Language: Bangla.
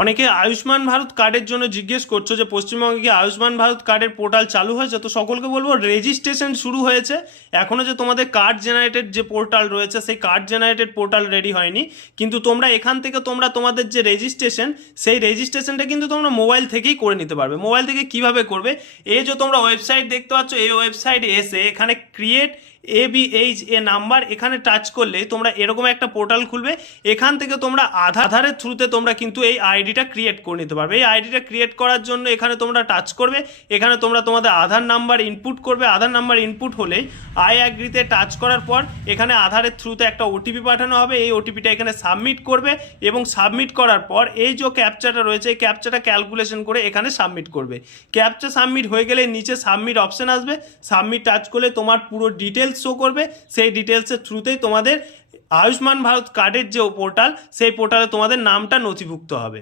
অনেকে আয়ুষ্মান ভারত কার্ডের জন্য জিজ্ঞেস করছো যে পশ্চিমবঙ্গে কি আয়ুষ্মান ভারত কার্ডের পোর্টাল চালু হয়েছে। তো সকলকে বলবো রেজিস্ট্রেশন শুরু হয়েছে, এখনও যে তোমাদের কার্ড জেনারেটেড যে পোর্টাল রয়েছে সেই কার্ড জেনারেটেড পোর্টাল রেডি হয়নি, কিন্তু তোমরা এখান থেকে তোমাদের যে রেজিস্ট্রেশন সেই রেজিস্ট্রেশনটা কিন্তু তোমরা মোবাইল থেকেই করে নিতে পারবে। মোবাইল থেকে কিভাবে করবে, এই যে তোমরা ওয়েবসাইট দেখতে পাচ্ছ, এই ওয়েবসাইটে এসে এখানে ক্রিয়েট ABHA নাম্বার এখানে টাচ করলে তোমরা এরকম একটা পোর্টাল খুলবে। এখান থেকে তোমরা আধারের থ্রুতে তোমরা কিন্তু এই আইডিটা ক্রিয়েট করে নিতে পারবে। এই আইডিটা ক্রিয়েট করার জন্য এখানে তোমরা টাচ করবে, এখানে তোমরা তোমাদের আধার নাম্বার ইনপুট করবে। আধার নাম্বার ইনপুট হলে আই অ্যাগ্রিতে টাচ করার পর এখানে আধারের থ্রুতে একটা ওটিপি পাঠানো হবে। এই ওটিপিটা এখানে সাবমিট করবে এবং সাবমিট করার পর এই যে ক্যাপচাটা রয়েছে এই ক্যাপচাটা ক্যালকুলেশন করে এখানে সাবমিট করবে। ক্যাপচা সাবমিট হয়ে গেলে নিচে সাবমিট অপশন আসবে, সাবমিট টাচ করলে তোমার পুরো ডিটেলস শো করবে। সেই ডিটেলসের থ্রুতেই তোমাদের আয়ুষ্মান ভারত কার্ডের যে পোর্টাল সেই পোর্টালে তোমাদের নামটা নথিভুক্ত হবে।